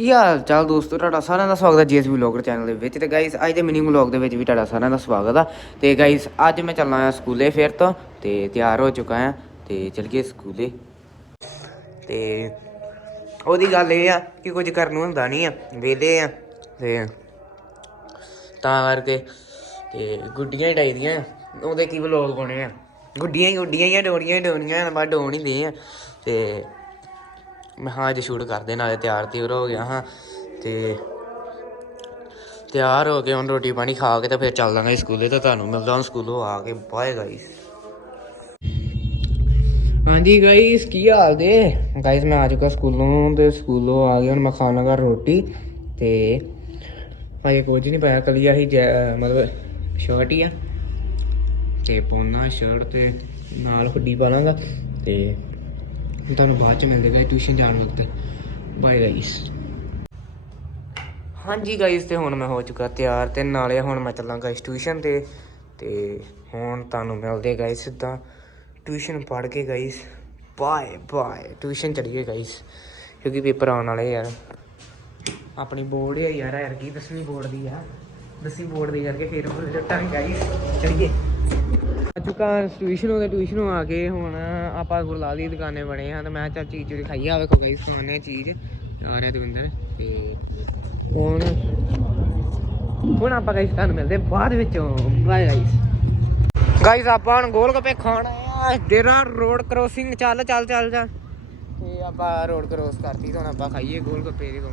ਕੀ ਹਾਲ ਚਾਲ ਦੋਸਤੋ? ਤੁਹਾਡਾ ਸਾਰਿਆਂ ਦਾ ਸਵਾਗਤ ਹੈ ਜੀਐਸਬੀ ਵਲੌਗਰ ਚੈਨਲ ਦੇ ਵਿੱਚ ਤੇ ਗਾਇਸ ਅੱਜ ਦੇ ਮਿਨੀ ਵਲੌਗ ਦੇ ਵਿੱਚ ਵੀ ਤੁਹਾਡਾ ਸਾਰਿਆਂ ਦਾ ਸਵਾਗਤ ਆ। ਤੇ ਗਾਇਸ ਅੱਜ ਮੈਂ ਚੱਲਣਾ ਆ ਸਕੂਲੇ ਫਿਰ ਤੋਂ ਤੇ ਤਿਆਰ ਹੋ ਚੁੱਕਾ ਆ ਤੇ ਚੱਲ ਗਏ ਸਕੂਲੇ। ਤੇ ਉਹਦੀ ਗੱਲ ਇਹ ਆ ਕਿ ਕੁਝ ਕਰਨ ਨੂੰ ਹੁੰਦਾ ਨਹੀਂ ਆ ਵਿਹਲੇ ਆ ਤੇ ਤਾਂ ਕਰਕੇ ਤੇ ਗੁੱਡੀਆਂ ਹੀ ਡਾਈਦੀਆਂ ਆ। ਉਹਦੇ ਕੀ ਵਲੌਗ ਬਣੇ ਆ? ਗੁੱਡੀਆਂ ਹੀ ਗੁੱਡੀਆਂ ਹੀ ਆ, ਡੋਰੀਆਂ ਹੀ ਡੋਰੀਆਂ ਬਾ ਡੋਣ ਹੀ ਦੇ ਆ। ਤੇ ਮੈਂ ਹਾਂ ਅੱਜ ਸ਼ੂਟ ਕਰਦੇ ਨਾਲੇ ਤਿਆਰ ਤਿਉਰ ਹੋ ਗਿਆ ਹਾਂ ਤੇ ਤਿਆਰ ਹੋ ਕੇ ਹੁਣ ਰੋਟੀ ਪਾਣੀ ਖਾ ਕੇ ਤਾਂ ਫਿਰ ਚੱਲ ਦਾਂਗੇ ਸਕੂਲੇ ਤਾਂ ਤੁਹਾਨੂੰ ਮਿਲਦਾ ਹਾਂ ਸਕੂਲੋਂ ਆ ਕੇ। ਬਾਏ ਗਾਈਸ ਹਾਂਜੀ ਗਾਈਸ ਕੀ ਹਾਲ ਦੇ ਗਾਈਸ ਮੈਂ ਆ ਚੁੱਕਾ ਸਕੂਲੋਂ ਤੇ ਸਕੂਲੋਂ ਆ ਗਿਆ ਹੁਣ ਮੈਂ ਖਾਣਾ ਘਰ ਰੋਟੀ ਤੇ ਭਾਈ ਕੁਝ ਨਹੀਂ ਪਾਇਆ, ਕਲੀ ਆਹੀ ਜੈ- ਮਤਲਬ ਸ਼ਰਟ ਹੀ ਆ ਤੇ ਪੋਨਾ ਸ਼ਰਟ ਤੇ ਨਾਲ ਹੁੱਡੀ ਪਾ ਲਾਂਗਾ ਤੇ ਤੁਹਾਨੂੰ ਬਾਅਦ ਚ ਮਿਲਦੇ ਜੇਗਾ ਟਿਊਸ਼ਨ ਜਾਣ ਵਕਤ। ਬਾਏ ਗਾਈਸ ਹਾਂਜੀ ਗਾਈਸ ਤੇ ਹੁਣ ਮੈਂ ਹੋ ਚੁੱਕਾ ਤਿਆਰ ਤੇ ਨਾਲੇ ਹੁਣ ਮੈਂ ਚੱਲਾਂਗਾ ਟਿਊਸ਼ਨ ਤੇ। ਤੇ ਹੁਣ ਤੁਹਾਨੂੰ ਮਿਲਦੇ ਗਾਈਸ ਸਿੱਧਾ ਟਿਊਸ਼ਨ ਪੜ੍ਹ ਕੇ ਗਾਈਸ ਬਾਏ ਬਾਏ ਟਿਊਸ਼ਨ ਚੜੀਏ ਗਾਈਸ ਕਿਉਂਕਿ ਪੇਪਰ ਆਉਣ ਵਾਲੇ ਯਾਰ ਆਪਣੀ ਬੋਰਡ ਹੈ ਯਾਰ ਯਾਰ ਕੀ ਦਸਵੀਂ ਬੋਰਡ ਦੀ ਆ। ਦਸਵੀਂ ਬੋਰਡ ਦੀ ਕਰਕੇ ਫਿਰ ਉਹ ਜੱਟਾਂ ਗਾਈਸ ਚੜੀਏ ਆ ਚੁੱਕਾ ਟਿਊਸ਼ਨ ਉਹਦੇ ਟਿਊਸ਼ਨੋਂ ਆ ਕੇ ਹੁਣ ਆਪਾਂ ਗੁਰਲਾਲ ਦੀ ਦੁਕਾਨੇ ਬਣੇ ਆ ਤੇ ਮੈਂ ਚੱਲ ਚੀਜ਼ ਚੂਰੀ ਖਾਈ ਆ, ਵੇਖੋ ਗਾਈਸ ਖਾਣੇ ਚੀਜ਼। ਆ ਰਿਹਾ ਦਵਿੰਦਰ ਤੇ ਹੁਣ ਹੁਣ ਆਪਾਂ ਗਾਈਸ ਤੁਹਾਨੂੰ ਮਿਲਦੇ ਬਾਅਦ ਵਿੱਚੋਂ। ਬਾਏ ਗਾਈਸ ਗਾਈਸ ਆਪਾਂ ਹੁਣ ਗੋਲ ਗੱਪੇ ਖਾਣ ਆਏ ਆ। ਡੇਰਾ ਰੋਡ ਕ੍ਰੋਸਿੰਗ ਚੱਲ ਚੱਲ ਚੱਲ ਜਾ। ਤੇ ਆਪਾਂ ਰੋਡ ਕ੍ਰੋਸ ਕਰਤੀ ਹੁਣ ਆਪਾਂ ਖਾਈਏ ਗੋਲ ਗੱਪੇ ਦੇ ਕੋਲ।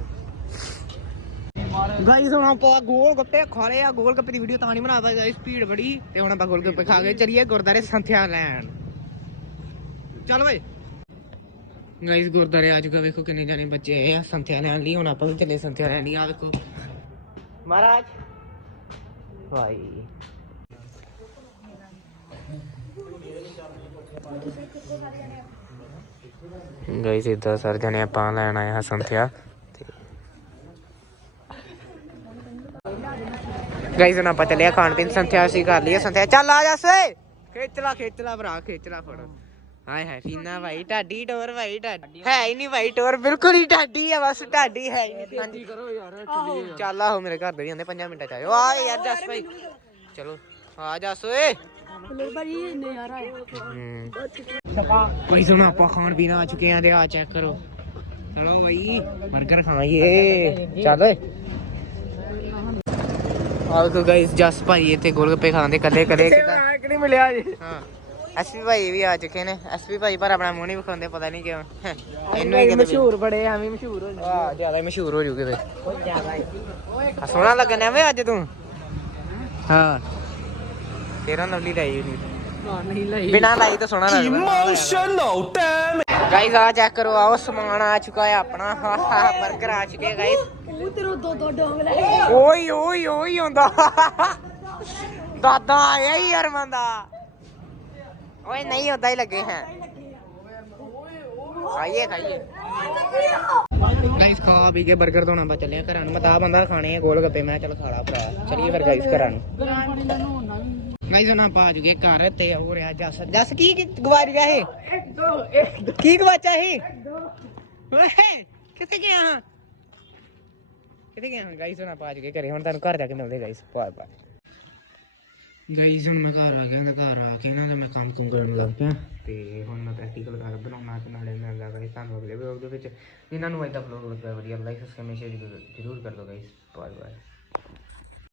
ਗਾਈਸ ਹੁਣ ਆਪਾਂ ਗੋਲ ਗੱਪੇ ਖਾ ਲਏ ਆ। ਗੋਲ ਗੱਪੇ ਦੀ ਵੀਡੀਓ ਤਾਂ ਨਹੀਂ ਬਣਾ ਪਾਈ ਸਪੀਡ ਬੜੀ। ਤੇ ਹੁਣ ਆਪਾਂ ਗੋਲ ਗੱਪੇ ਖਾ ਕੇ ਚਲੀਏ ਗੁਰਦਾਰੇ ਸੰਥਿਆ ਲੈਣ। ਚੱਲ ਬਾਈ। ਗਾਈਸ ਗੁਰਦਾਰੇ ਆ ਚੁੱਕਾ ਵੇਖੋ ਕਿੰਨੇ ਜਣੇ ਬੱਚੇ ਆਏ ਆ ਸੰਥਿਆ ਲੈਣ ਲਈ। ਹੁਣ ਆਪਾਂ ਵੀ ਚੱਲੇ ਸੰਥਿਆ ਲੈਣ ਲਈ। ਆ ਵੇਖੋ। ਮਹਾਰਾਜ। ਭਾਈ। ਗਾਈਸ ਇਦਾਂ ਸਰ ਜਣੇ ਆਪਾਂ ਲੈਣ ਆਏ ਹਾਂ ਸੰਥਿਆ। ਗਾਈਸ ਹੁਣ ਆਪਾਂ ਚੱਲਿਆ ਖਾਣ ਪੀਣ। ਸੰਥਿਆ ਅਸੀਂ ਕਰ ਲਈਏ ਸੰਥਿਆ। ਚੱਲ ਆ ਜਾ ਸੇ ਖਿੱਚ ਲਾ ਖਿੱਚ ਲਾ ਭਰਾ ਖਿੱਚ ਲਾ ਫੜ। ਹਾਏ ਹਾਏ ਫੀਨਾ ਭਾਈ ਢਾਡੀ ਟੋਰ ਭਾਈ ਢਾਡੀ। ਹੈ ਹੀ ਨਹੀਂ ਭਾਈ ਟੋਰ ਬਿਲਕੁਲ ਹੀ ਢਾਡੀ ਆ ਬਸ ਢਾਡੀ ਹੈ ਹੀ ਨਹੀਂ। ਹਾਂਜੀ ਕਰੋ ਯਾਰ ਚੱਲ ਆਹੋ ਮੇਰੇ ਘਰ ਦੇ ਵੀ ਆਂਦੇ 5 ਮਿੰਟਾਂ ਚ ਆਇਓ ਆ ਯਾਰ ਜਸ ਭਾਈ। ਚਲੋ ਆ ਜਸ ਓਏ। ਹੂੰ। ਭਾਈ ਸੁਣ ਆਪਾਂ ਖਾਣ ਪੀਣਾ ਆ ਚੁੱਕੇ ਆਂ ਤੇ ਆ ਚੈੱਕ ਕਰੋ। ਚਲੋ ਭਾਈ 버ਗਰ ਖਾਈਏ ਚੱਲ ਓਏ। ਆਹ ਕੋ ਗਾਇਸ ਜਸ ਭਾਈ ਇੱਥੇ ਗੋਲਗੱਪੇ ਖਾਂਦੇ ਕੱਲੇ ਕੱਲੇ ਇੱਕ ਨਹੀਂ ਮਿਲਿਆ ਜੀ? ਹਾਂ। ਐਸਪੀ ਭਾਈ ਵੀ ਆ ਚੁੱਕੇ ਨੇ। ਐਸਪੀ ਭਾਈ ਪਰ ਆਪਣਾ ਮੂੰਹ ਨਹੀਂ ਵਿਖਾਉਂਦੇ ਪਤਾ ਨਹੀਂ ਕਿਉਂ। ਇਹਨੂੰ ਹੀ ਕਿਤੇ ਮਸ਼ਹੂਰ ਬੜੇ ਐਵੇਂ ਮਸ਼ਹੂਰ ਹੋ ਆ ਜ਼ਿਆਦਾ ਹੀ ਮਸ਼ਹੂਰ ਹੋ ਜੂਗੇ ਵੇ ਜਾਂਦੇ ਜ਼ਿਆਦਾ ਸੋਹਣਾ ਲੱਗਣ ਵੇ ਅੱਜ ਤੂੰ। ਹਾਂ। ਤੇਰਾ ਨਵਲੀ ਲਾਈ ਨਹੀਂ ਹਾਂ ਨਹੀਂ ਲਈ। ਬਿਨਾ ਲਾਈ ਤਾਂ ਸੋਹਣਾ ਲੱਗਦਾ। Emotional damn ਗਾਇਸ ਆ ਚੈੱਕ ਕਰੋ ਆਓ ਸਮਾਨ ਆ ਚੁੱਕਾ ਹੈ ਆਪਣਾ। ਹਾ ਹਾ 버ਗਰ ਆ ਚੁੱਕੇ ਗਾਇਸ। ਉਹ ਤੇਰੋ ਦੋ ਦੋ ਡੋਂਗ ਲੈ ਓਏ ਓਏ ਓਏ ਹੁੰਦਾ ਦਾਦਾ ਆਇਆ ਹੀ ਯਾਰ ਮੰਦਾ ਓਏ ਨਹੀਂ ਹੁੰਦਾ ਹੀ ਲੱਗੇ ਹੈ। ਖਾਈਏ ਖਾਈਏ। ਗਾਇਸ ਖਾ ਪੀ ਕੇ 버ਗਰ ਤੋਂ ਆਪਾਂ ਚੱਲੇ ਘਰਾਂ ਨੂੰ। ਮੈਂ ਤਾਂ ਬੰਦਾ ਖਾਣੇ ਆ ਗੋਲ ਗੱਪੇ। ਮੈਂ ਕਿਹਾ ਚੱਲ ਖਾ ਲਾ ਭਰਾ। ਚਲੀਏ ਫਿਰ ਗਾਇਸ ਘਰਾਂ ਨੂੰ। ਵੀ ਗਾਇਸ ਆਪਾਂ ਆ ਜੂਗੇ ਘਰ ਤੇ ਹੋ ਰਿਹਾ ਜਸ। ਜਸ ਕੀ ਕੀ ਗਵਾਚ ਗਿਆ ਇਹ? ਦੋ ਕੀ ਗਵਾਚਾ ਇਹ? ਦੋ। ਓਏ ਕਿੱਥੇ ਗਿਆ ਹਾਂ? ਕਿੱਥੇ ਗਿਆ? ਹਾਂ ਗਾਈਸ, ਹੁਣ ਆਪਾਂ ਆ ਜੂਗੇ ਘਰੇ। ਹੁਣ ਤੁਹਾਨੂੰ ਘਰ ਜਾ ਕੇ ਮਿਲਦੇ ਗਾਈਸ, ਬਾਏ ਬਾਏ। ਗਾਈਸ, ਹੁਣ ਮੈਂ ਘਰ ਆ ਗਿਆ ਤੇ ਘਰ ਆ ਕੇ ਨਾ ਤੇ ਮੈਂ ਕੰਮ ਕੁੰਮ ਕਰਨ ਲੱਗ ਪਿਆ, ਤੇ ਹੁਣ ਮੈਂ ਪ੍ਰੈਕਟੀਕਲ ਕਰ ਬਣਾਉਣਾ ਤੇ ਨਾਲੇ ਮੈਂ ਲੱਗਾ ਗਾਈਸ ਤੁਹਾਨੂੰ ਅਗਲੇ ਵਲੌਗ ਦੇ ਵਿੱਚ, ਇਹਨਾਂ ਨੂੰ ਅੱਜ ਵਲੌਗ ਲੱਗਾ ਵਧੀਆ ਲਾਈਕ ਸਬਸਕ੍ਰਾਈਬ ਸ਼ੇਅਰ ਜ਼ਰੂਰ ਕਰ ਦਿਓ ਗਾਈਸ। Bye bye.